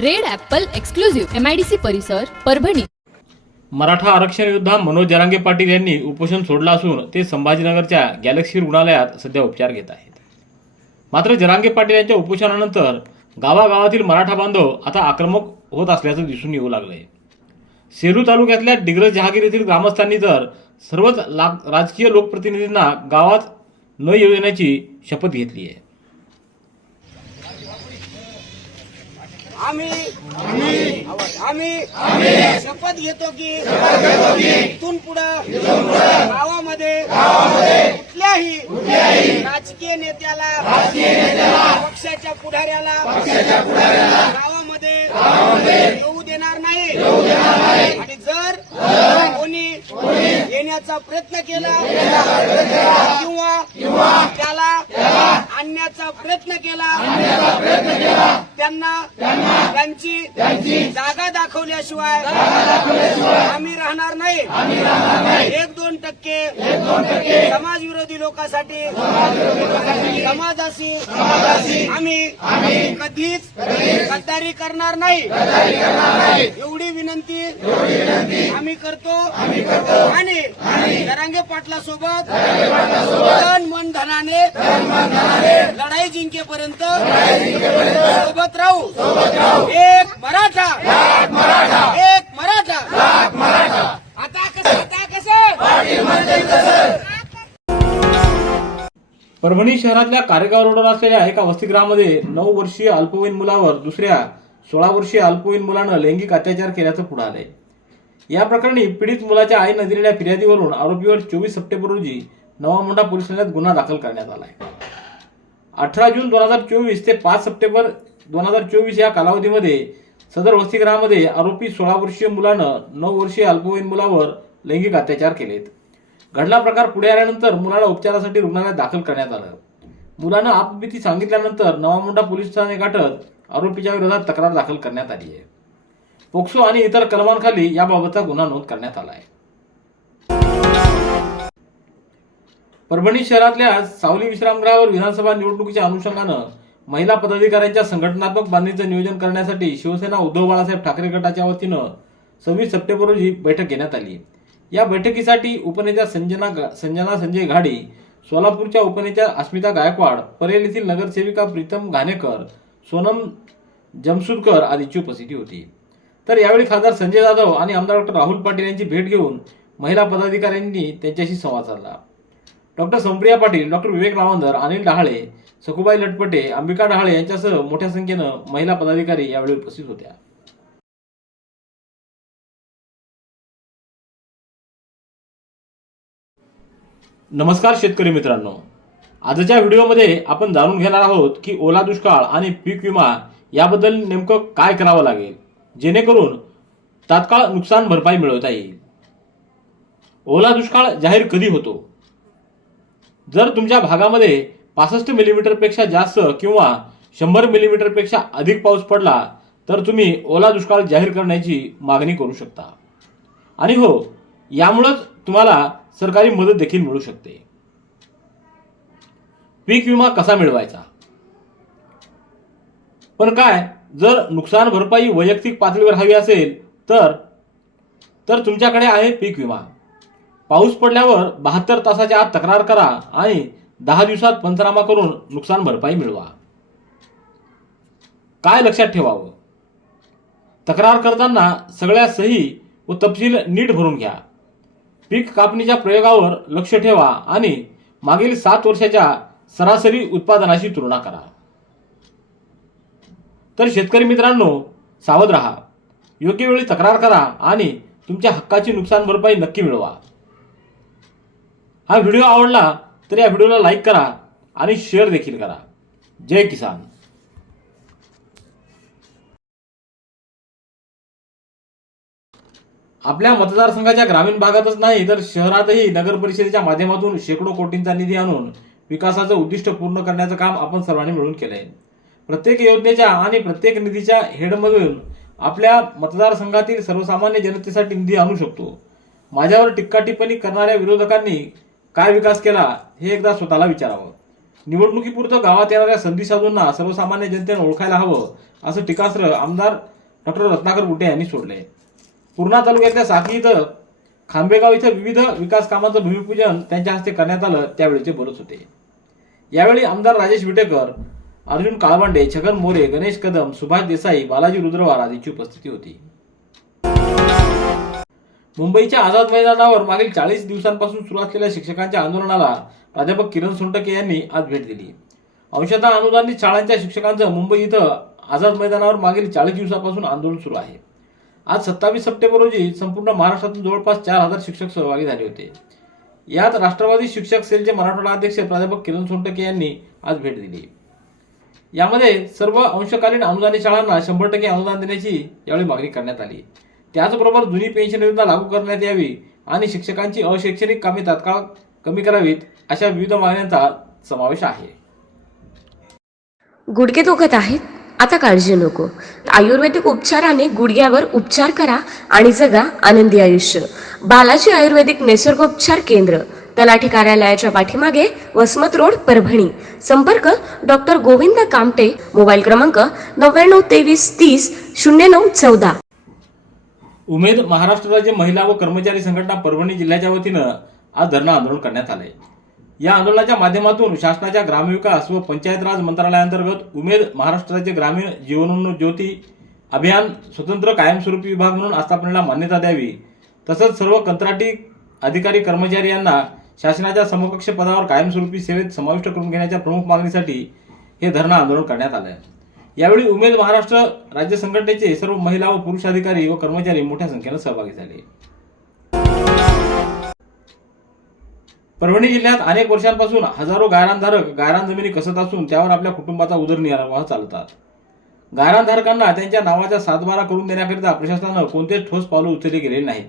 Red apple exclusive MIDC परिसर परभणी. मराठा आरक्षण योद्धा मनोज जरांगे पाटील यांनी उपोषण सोडलं असून ते संभाजीनगरच्या गॅलेक्सी रुग्णालयात सध्या उपचार घेत आहेत. मात्र जरांगे पाटील यांच्या उपोषणानंतर गावागावातील मराठा बांधव आता आक्रमक होत असल्याचं दिसून येऊ लागलं आहे सेलू तालुक्यातल्या डिग्रज जहागीर येथील ग्रामस्थांनी तर सर्वच ला राजकीय लोकप्रतिनिधींना गावात न येऊ देण्याची शपथ घेतली आहे. आम्ही आम्ही आम्ही शपथ घेतो की इथून पुढे गावामध्ये कुठल्याही राजकीय नेत्याला पक्षाच्या पुढाऱ्याला गावामध्ये येऊ देणार नाही. आणि जर कोणी येण्याचा प्रयत्न केला किंवा त्याला आणण्याचा प्रयत्न केला त्यांना त्यांची जागा दाखवल्याशिवाय आम्ही राहणार नाही. एक दोन टक्के समाज विरोधी लोकांसाठी समाजाशी आम्ही कधीच गद्दारी करणार नाही. एवढी विनंती आम्ही करतो. आणि जरांगे पाटला सोबत मन धनाने लढाई जिंकेपर्यंत सोबत राहू. एक मराठा. एक मराठा. आता कसं आता कसं? परभणी शहरातल्या कारेगाव रोडवर असलेल्या एका वसतिगृहामध्ये नऊ वर्षीय अल्पवयीन मुलावर दुसऱ्या सोळा वर्षीय अल्पवयीन मुलानं लैंगिक अत्याचार केल्याचं पुढे आलंय. या प्रकरणी पीडित मुलाच्या आईनं दिलेल्या फिर्यादीवरून आरोपीवर चोवीस सप्टेंबर रोजी नवा मोठा पोलीस ठाण्यात गुन्हा दाखल करण्यात आलाय. अठरा जून दोन हजार चोवीस ते पाच सप्टेंबर दोन हजार चोवीस या कालावधीमध्ये सदर वसतिगृहामध्ये आरोपी सोळा वर्षीय मुलानं नऊ वर्षीय अल्पवयीन मुलावर लैंगिक अत्याचार केलेत. घडला प्रकार पुढे आल्यानंतर मुलाला उपचारासाठी रुग्णालयात दाखल करण्यात आलं. मुलानं आपबीती सांगितल्यानंतर नवामुंडा पोलीस ठाणे गाठत आरोपीच्या विरोधात तक्रार दाखल करण्यात आली आहे. पोक्सो आणि इतर कलमांखाली याबाबतचा गुन्हा नोंद करण्यात आला आहे. परभणी शहरातल्या सावली विश्रामगृहावर विधानसभा निवडणुकीच्या अनुषंगानं महिला पदाधिकाऱ्यांच्या संघटनात्मक बांधणीचं नियोजन करण्यासाठी शिवसेना उद्धव बाळासाहेब ठाकरे गटाच्या वतीनं सव्वीस सप्टेंबर रोजी बैठक घेण्यात आली. या बैठकीसाठी उपनेत्या संजना गा- संजना संजय घाडी सोलापूरच्या उपनेत्या अस्मिता गायकवाड परेल येथील नगरसेविका प्रीतम घाणेकर सोनम जमसुदकर आदीची उपस्थिती होती. तर यावेळी खासदार संजय जाधव आणि आमदार डॉक्टर राहुल पाटील यांची भेट घेऊन महिला पदाधिकाऱ्यांनी त्यांच्याशी संवाद साधला. डॉक्टर संप्रिया पाटील डॉक्टर विवेक रावंदर अनिल डहाळे सखुबाई लटपटे अंबिका डहाळे यांच्यासह मोठ्या संख्येनं महिला पदाधिकारी यावेळी उपस्थित होत्या. नमस्कार शेतकरी मित्रांनो. आजच्या व्हिडिओमध्ये आपण जाणून घेणार आहोत की ओला दुष्काळ आणि पीक विमा याबद्दल नेमकं काय करावं लागेल जेणेकरून तात्काळ नुकसान भरपाई मिळवता येईल. ओला दुष्काळ जाहीर कधी होतो? जर तुमच्या भागामध्ये पासष्ट मिलीमीटरपेक्षा जास्त किंवा शंभर मिलीमीटरपेक्षा अधिक पाऊस पडला तर तुम्ही ओला दुष्काळ जाहीर करण्याची मागणी करू शकता. आणि हो यामुळंच तुम्हाला सरकारी मदत देखील मिळू शकते. पीक विमा कसा मिळवायचा? पण काय जर नुकसान भरपाई वैयक्तिक पातळीवर हवी असेल तर तर तुमच्याकडे आहे पीक विमा. पाऊस पडल्यावर बहात्तर तासाच्या आत तक्रार करा आणि दहा दिवसात पंचनामा करून नुकसान भरपाई मिळवा. काय लक्षात ठेवावं? तक्रार करताना सगळ्या सही व तपशील नीट भरून घ्या. पीक कापणीच्या प्रयोगावर लक्ष ठेवा आणि मागील सात वर्षाच्या सरासरी उत्पादनाशी तुलना करा. तर शेतकरी मित्रांनो सावध रहा. योग्य वेळी तक्रार करा आणि तुमच्या हक्काची नुकसान भरपाई नक्की मिळवा. हा व्हिडिओ आवडला तर या व्हिडिओला लाईक करा आणि शेअर देखील करा. जय किसान. आपल्या मतदारसंघाच्या ग्रामीण भागातच नाही तर शहरातही नगर परिषदेच्या माध्यमातून शेकडो कोटींचा निधी आणून विकासाचं उद्दिष्ट पूर्ण करण्याचं काम आपण सर्वांनी मिळून केलंय. प्रत्येक योजनेच्या आणि प्रत्येक निधीच्या हेडमधून आपल्या मतदारसंघातील सर्वसामान्य जनतेसाठी निधी आणू शकतो. माझ्यावर टिक्का टिप्पणी करणाऱ्या विरोधकांनी काय विकास केला हे एकदा स्वतःला विचारावं. निवडणुकीपुरतं गावात येणाऱ्या संधी साधूंना सर्वसामान्य जनतेनं ओळखायला हवं असं टीकास्त्र आमदार डॉक्टर रत्नाकर गुटे यांनी सोडलंय. पूर्णा तालुक्यातल्या साखी इथं खांबेगाव इथं विविध विकास कामांचं भूमिपूजन त्यांच्या हस्ते करण्यात आलं त्यावेळी ते बोलत होते. यावेळी आमदार राजेश विटेकर अर्जुन काळबांडे छगन मोरे गणेश कदम सुभाष देसाई बालाजी रुद्रवार आदींची उपस्थिती होती. मुंबईच्या आझाद मैदानावर मागील चाळीस दिवसांपासून सुरू असलेल्या शिक्षकांच्या आंदोलनाला प्राध्यापक किरण सोनटके यांनी आज भेट दिली. अंशतः अनुदानित शाळांच्या शिक्षकांचं मुंबई इथं आझाद मैदानावर मागील चाळीस दिवसापासून आंदोलन सुरू आहे. आज सत्तावीस सप्टेंबर रोजी संपूर्ण महाराष्ट्रातून जवळपास चार हजार शिक्षक सहभागी झाले होते. यात राष्ट्रवादी शिक्षक सेलचे मराठवाडा अध्यक्ष प्राध्यापक किरण सोनटके यांनी आज भेट दिली. यामध्ये सर्व अंशकालीन अनुदानित शाळांना शंभर टक्के अनुदान देण्याची यावेळी मागणी करण्यात आली. त्याचबरोबर जुनी पेन्शन योजना लागू करण्यात यावी आणि शिक्षकांची अशैक्षणिक कामे तात्काळ कमी करावीत अशा विविध मागण्यांचा समावेश आहे. गुडघे दुखत आहेत? आता काळजी नको. आयुर्वेदिक उपचाराने गुडघ्यावर उपचार करा आणि जगा आनंदी आयुष्य. बालाजी आयुर्वेदिक निसर्गोपचार केंद्र तलाठी कार्यालयाच्या पाठीमागे वसमत रोड परभणी. संपर्क डॉक्टर गोविंद कामटे मोबाईल क्रमांक नव्याण्णव तेवीस तीस शून्य नऊ चौदा. उमेद महाराष्ट्र राज्य महिला व कर्मचारी संघटना परभणी जिल्ह्याच्या वतीनं आज धरणं आंदोलन करण्यात आले या आंदोलनाच्या माध्यमातून शासनाच्या ग्रामविकास व पंचायत राज मंत्रालयाअंतर्गत उमेद महाराष्ट्र राज्य ग्रामीण जीवनोन्नत अभियान स्वतंत्र कायमस्वरूपी विभाग म्हणून आस्थापनेला मान्यता द्यावी. तसंच सर्व कंत्राटी अधिकारी कर्मचारी यांना शासनाच्या समकक्ष पदावर कायमस्वरूपी सेवेत समाविष्ट करून घेण्याच्या प्रमुख मागणीसाठी हे धरणं आंदोलन करण्यात आलं आहे यावेळी उमेद महाराष्ट्र राज्य संघटनेचे सर्व महिला व पुरुष अधिकारी व कर्मचारी मोठ्या संख्येनं सहभागी झाले. परभणी जिल्ह्यात अनेक वर्षांपासून हजारो गायरानधारक गायरान जमिनी कसत असून त्यावर आपल्या कुटुंबाचा उदरनिर्वाह चालतात. गायरानधारकांना त्यांच्या नावाचा सातबारा करून देण्याकरिता प्रशासनानं कोणतेच ठोस पावलं उचलले गेलेली नाहीत.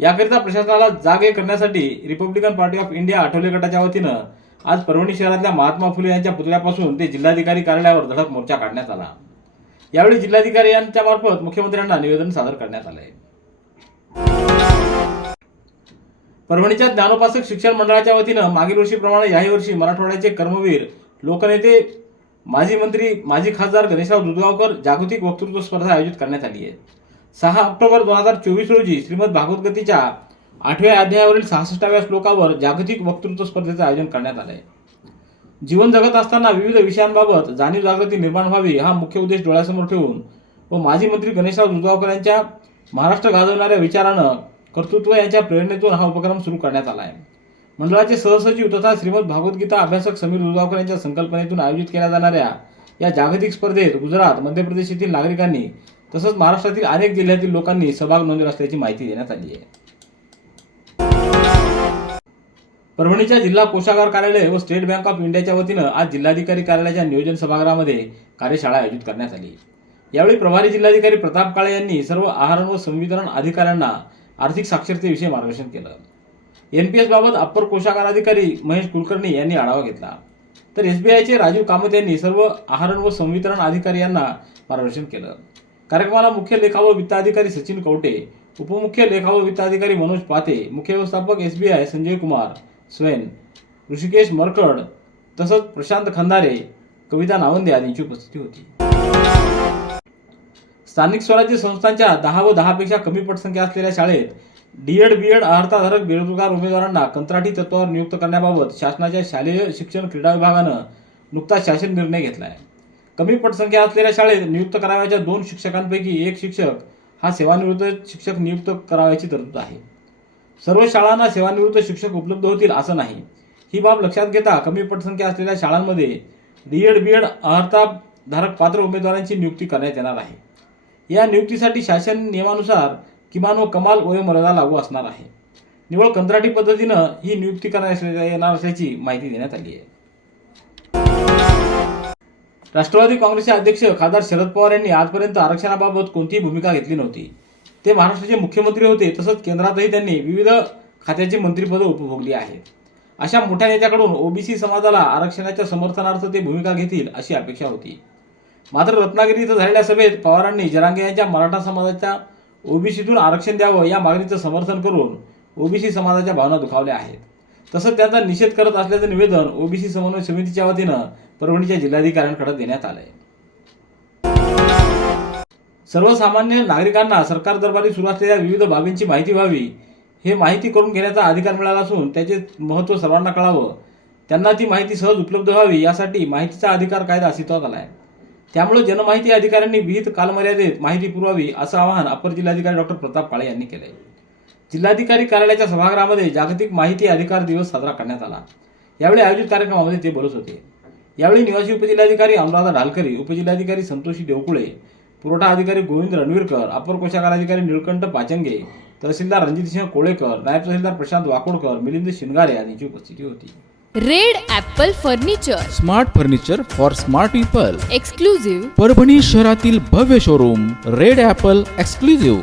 याकरिता प्रशासनाला जागे करण्यासाठी republican party of India Athawale गटाच्या वतीनं आज परभणी शहरातल्या महात्मा फुले यांच्या पुतळ्यापासून ते जिल्हाधिकारी कार्यालयावर धडक मोर्चा काढण्यात आला. यावेळी जिल्हाधिकारी यांच्या मार्फत मुख्यमंत्र्यांना निवेदन सादर करण्यात आलंय परभणीच्या ज्ञानोपासक शिक्षण मंडळाच्या वतीनं मागील वर्षीप्रमाणे याही वर्षी मराठवाड्याचे कर्मवीर लोकनेते माजी मंत्री माजी खासदार गणेशराव दुधगावकर जागतिक वक्तृत्व स्पर्धा आयोजित करण्यात आली आहे. सहा ऑक्टोबर दोन हजार चोवीस रोजी श्रीमद भागवतगीतेच्या आठव्या अध्यायावरील सहासष्टाव्या श्लोकावर जागतिक वक्तृत्व स्पर्धेचं आयोजन करण्यात आलं आहे जीवन जगत असताना विविध विषयांबाबत जाणीव जागृती निर्माण व्हावी हा मुख्य उद्देश डोळ्यासमोर ठेवून व माजी मंत्री गणेशराव दुधगावकर यांच्या महाराष्ट्र गाजवणाऱ्या विचारानं कर्तृत्व यांच्या प्रेरणेतून हा उपक्रम सुरू करण्यात आला आहे मंडळाचे सहसचिव तथा श्रीमद भागवद्गीता अभ्यासक समीर दुधगावकर यांच्या संकल्पनेतून आयोजित केल्या जाणाऱ्या या जागतिक स्पर्धेत गुजरात मध्य प्रदेश येथील नागरिकांनी तसंच महाराष्ट्रातील अनेक जिल्ह्यातील लोकांनी सहभाग नोंदवला असल्याची माहिती देण्यात आली आहे. परभणीच्या जिल्हा कोषागार कार्यालय व स्टेट बँक ऑफ इंडियाच्या वतीनं आज जिल्हाधिकारी कार्यालयाच्या नियोजन सभागृहामध्ये कार्यशाळा आयोजित करण्यात आली. यावेळी प्रभारी जिल्हाधिकारी प्रताप काळे यांनी सर्व आहार व संवितरण अधिकाऱ्यांना आर्थिक साक्षरतेविषयी मार्गदर्शन केलं. एनपीएस बाबत अप्पर कोषागार अधिकारी महेश कुलकर्णी यांनी आढावा घेतला. तर एसबीआयचे राजीव कामत यांनी सर्व आहार व संवितरण अधिकारी यांना मार्गदर्शन केलं. कार्यक्रमाला मुख्य लेखा व वित्त अधिकारी सचिन कवटे उपमुख्य लेखा व वित्त अधिकारी मनोज पाते मुख्य व्यवस्थापक S B I Sanjay Kumar Swayam Rishikesh Markad तसंच प्रशांत खंदारे कविता नावंदे आदींची उपस्थिती होती. स्थानिक स्वराज्य संस्थांच्या दहा व दहापेक्षा कमी पटसंख्या असलेल्या शाळेत डीएड बीएड अर्हताधारक बेरोजगार उमेदवारांना कंत्राटी तत्वावर नियुक्त करण्याबाबत शासनाच्या शालेय शिक्षण क्रीडा विभागानं नुकताच शासन निर्णय घेतला आहे कमी पटसंख्या असलेल्या शाळेत नियुक्त करावयाच्या दोन शिक्षकांपैकी एक शिक्षक हा सेवानिवृत्त शिक्षक नियुक्त करावयाची तरतूद आहे. सर्व शाळांना सेवानिवृत्त शिक्षक उपलब्ध होतील असं नाही. ही बाब लक्षात घेता कमी पटसंख्या असलेल्या शाळांमध्ये डी एड बी एड धारक पात्र उमेदवारांची नियुक्ती करण्यात येणार आहे. या नियुक्तीसाठी शासन नियमानुसार किमान व कमाल वयोमर्यादा लागू असणार आहे. निवड कंत्राटी पद्धतीनं ही नियुक्ती करण्यात येणार असल्याची माहिती देण्यात आली आहे. राष्ट्रवादी काँग्रेसचे अध्यक्ष खासदार शरद पवार यांनी आजपर्यंत आरक्षणाबाबत कोणतीही भूमिका घेतली नव्हती. ते महाराष्ट्राचे मुख्यमंत्री होते तसंच केंद्रातही त्यांनी विविध खात्याची मंत्रिपदं उपभोगली आहेत अशा मोठ्या नेत्याकडून ओबीसी समाजाला आरक्षणाच्या समर्थनार्थ ते भूमिका घेतील अशी अपेक्षा होती. मात्र रत्नागिरी इथं झालेल्या सभेत पवारांनी जरांगे यांच्या मराठा समाजाच्या ओबीसीतून आरक्षण द्यावं या मागणीचं समर्थन करून ओबीसी समाजाच्या भावना दुखावल्या आहेत. तसंच त्यांचा निषेध करत असल्याचं निवेदन ओबीसी समन्वय समितीच्या वतीनं परभणीच्या जिल्हाधिकाऱ्यांकडे देण्यात आलंय. सर्वसामान्य नागरिकांना सरकार दरबारी सुरू असलेल्या विविध बाबींची माहिती व्हावी हे माहिती करून घेण्याचा अधिकार मिळाला असून त्याचे महत्त्व सर्वांना कळावं. त्यांना ती माहिती सहज उपलब्ध व्हावी यासाठी माहितीचा अधिकार कायदा अस्तित्वात आला आहे त्यामुळे जनमाहिती अधिकाऱ्यांनी विहित कालमर्यादेत माहिती पुरवावी असं आवाहन अपर जिल्हाधिकारी डॉक्टर प्रताप काळे यांनी केलंय. जिल्हाधिकारी कार्यालयाच्या सभागृहामध्ये जागतिक माहिती अधिकार दिवस साजरा करण्यात आला. यावेळी आयोजित कार्यक्रमामध्ये ते बोलत होते. यावेळी निवासी उपजिल्हाधिकारी अनुराधा ढालकरी उपजिल्हाधिकारी संतोषी देवकुळे पुरवठा अधिकारी गोविंद रणवीरकर अपर कोशागार अधिकारी निळकंठ पाचंगे तहसीलदार रणजितसिंह कोळेकर नायब तहसीलदार प्रशांत वाकोडकर मिलिंद शिंगारे यांची उपस्थिती होती. Red Apple furniture. Smart furniture for smart people. Exclusive Parbhani शहरातील भव्य showroom Red Apple exclusive.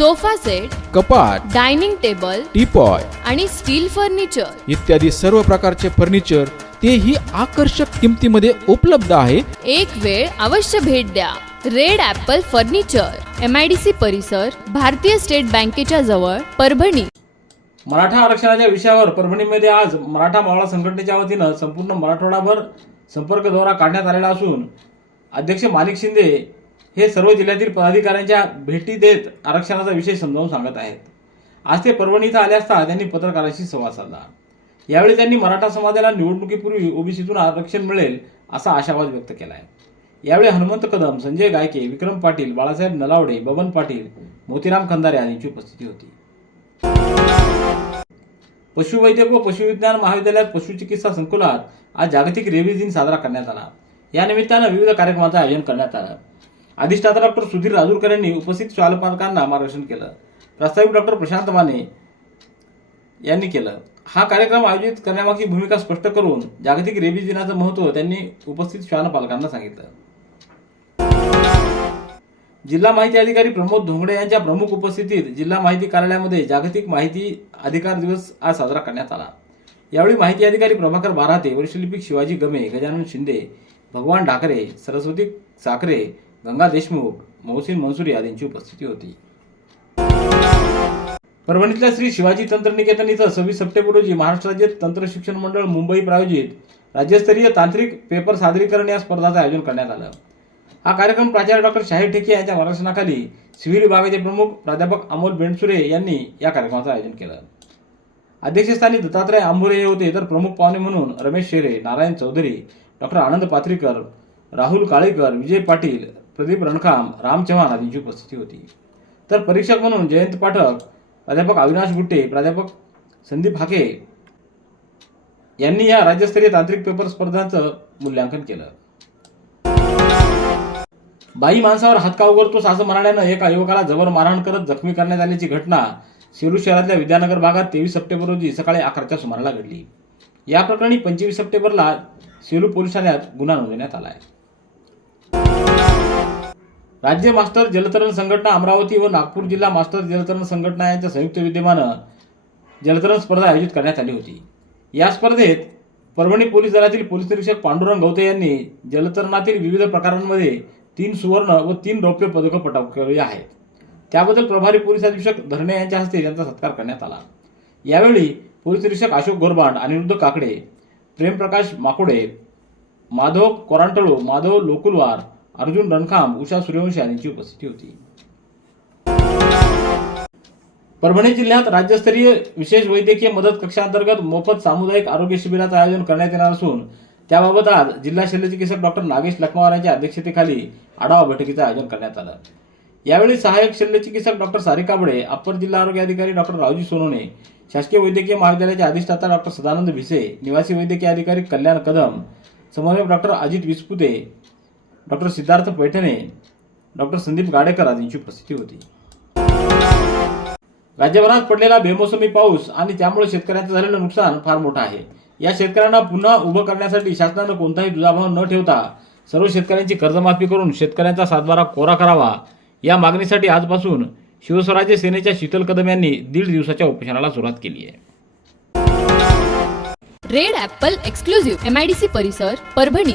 sofa set कपाट डायनिंग टेबल टीपॉय आणि स्टील फर्निचर. इत्यादी सर्व प्रकारचे फर्निचर तेही आकर्षक किमतीमध्ये उपलब्ध आहे. एक वेळ अवश्य भेट द्या. Red apple furniture M I D C परिसर भारतीय स्टेट बँकेच्या जवळ परभणी. मराठा आरक्षणाच्या विषयावर परभणीमध्ये आज मराठा मावळा संघटनेच्या वतीनं संपूर्ण मराठवाडाभर संपर्क दौरा काढण्यात आलेला असून अध्यक्ष माणिक शिंदे हे सर्व जिल्ह्यातील पदाधिकाऱ्यांच्या भेटी देत आरक्षणाचा विषय समजावून सांगत आहेत. आज ते परभणी इथं आले असता त्यांनी पत्रकारांशी संवाद साधला. यावेळी त्यांनी मराठा समाजाला निवडणुकीपूर्वी ओबीसीतून आरक्षण मिळेल असा आशावाद व्यक्त केला आहे यावेळी हनुमंत कदम संजय गायके विक्रम पाटील बाळासाहेब नलावडे बबन पाटील मोतीराम खंदारे यांची उपस्थिती होती. पशुवैद्यक व पशुविज्ञान महाविद्यालयात पशुचिकित्सा संकुलात आज जागतिक रेबीज दिन साजरा करण्यात आला. या निमित्तानं विविध कार्यक्रमाचं आयोजन करण्यात आलं. अधिष्ठाता डॉक्टर सुधीर राजूरकर यांनी उपस्थित शालपालकांना मार्गदर्शन केलं. प्रास्ताविक डॉक्टर प्रशांत माने यांनी केलं. हा कार्यक्रम आयोजित करण्यामागची भूमिका स्पष्ट करून जागतिक रेबीज दिनाचं महत्त्व त्यांनी उपस्थित श्वानपालकांना सांगितलं. जिल्हा माहिती अधिकारी प्रमोद धोंगडे यांच्या प्रमुख उपस्थितीत जिल्हा माहिती कार्यालयामध्ये जागतिक माहिती अधिकार दिवस आज साजरा करण्यात आला. यावेळी माहिती अधिकारी प्रभाकर बाराते वरिष्ठलिपिक शिवाजी गमे गजानन शिंदे भगवान ढाकरे सरस्वती साखरे गंगा देशमुख मोहसिन मनसुरी आदींची उपस्थिती होती. परभणीतल्या श्री शिवाजी तंत्रनिकेतन इथं सव्वीस सप्टेंबर रोजी महाराष्ट्र राज्य तंत्र शिक्षण मंडळ मुंबई प्रायोजित राज्यस्तरीय तांत्रिक पेपर सादरीकरण या स्पर्धाचं आयोजन करण्यात आलं. हा कार्यक्रम प्राचार्य डॉक्टर शाहीर ठेके यांच्या मार्गदर्शनाखाली सिव्हिल विभागाचे प्रमुख प्राध्यापक अमोल बेंडसुरे यांनी या कार्यक्रमाचं आयोजन केलं. अध्यक्षस्थानी दत्तात्रय आंबोरे हे होते तर प्रमुख पाहुणे म्हणून रमेश शेरे नारायण चौधरी डॉक्टर आनंद पात्रीकर राहुल काळेकर विजय पाटील प्रदीप रणखाम राम चव्हाण आदींची उपस्थिती होती. तर परीक्षक म्हणून जयंत पाठक प्राध्यापक अविनाश गुट्टे प्राध्यापक संदीप हाके यांनी या राज्यस्तरीय तांत्रिक पेपर स्पर्धांचं मूल्यांकन केलं. बाई माणसावर हात का उघडतोस असं म्हणाल्यानं एका युवकाला जबर मारहाण करत जखमी करण्यात आल्याची घटना शिरूर शहरातल्या विद्यानगर भागात तेवीस सप्टेंबर रोजी सकाळी अकराच्या सुमाराला घडली. या प्रकरणी पंचवीस सप्टेंबरला सेलू पोलीस ठाण्यात गुन्हा नोंदवण्यात आला आहे. राज्य मास्टर जलतरण संघटना अमरावती व नागपूर जिल्हा मास्टर जलतरण संघटना यांच्या संयुक्त विद्यमानं जलतरण स्पर्धा आयोजित करण्यात आली होती. या स्पर्धेत परभणी पोलीस दलातील पोलीस निरीक्षक पांडुरंग गवते यांनी जलतरणातील विविध प्रकारांमध्ये तीन सुवर्ण व तीन रौप्य पदकं पटकावली आहेत. त्याबद्दल प्रभारी पोलीस अधीक्षक धरणे यांच्या हस्ते त्यांचा सत्कार करण्यात आला. यावेळी पोलीस निरीक्षक अशोक गोरबांड अनिरुद्ध काकडे प्रेमप्रकाश माकोडे माधव कोरांटळो माधव लोकुलवार अर्जुन रणखांब उषा सूर्यवंशी यांची उपस्थिती होती. परभणी जिल्ह्यात राज्यस्तरीय विशेष वैद्यकीय मदत कक्षांतर्गत मोफत सामुदायिक आरोग्य शिबिराचं आयोजन करण्यात येणार असून त्याबाबत आज जिल्हा शल्यचिकित्सक डॉक्टर नागेश लखमावार यांच्या अध्यक्षतेखाली आढावा बैठकीचं आयोजन करण्यात आलं. यावेळी सहाय्यक शल्यचिकित्सक डॉक्टर सारिका बडे अप्पर जिल्हा आरोग्य अधिकारी डॉक्टर रावजी सोनोने शासकीय वैद्यकीय महाविद्यालयाचे अधिष्ठाता डॉक्टर सदानंद भिसे निवासी वैद्यकीय अधिकारी कल्याण कदम समन्वयक doctor Ajit Vispute doctor Siddharth Paithane doctor Sandeep Gadekar आदींची उपस्थिती होती. राज्यभरात पडलेला बेमोसमी पाऊस आणि त्यामुळे शेतकऱ्यांचं झालेलं नुकसान फार मोठं आहे. या शेतकऱ्यांना पुन्हा उभं करण्यासाठी शासनानं कोणताही दुजाभाव न ठेवता सर्व शेतकऱ्यांची कर्जमाफी करून शेतकऱ्यांचा सातबारा कोरा करावा. या मागणीसाठी आजपासून शिवस्वराज्य सेनेच्या शीतल कदम यांनी दीड दिवसाच्या उपोषणाला सुरुवात केली आहे. Red apple exclusive M I D C परिसर परभणी.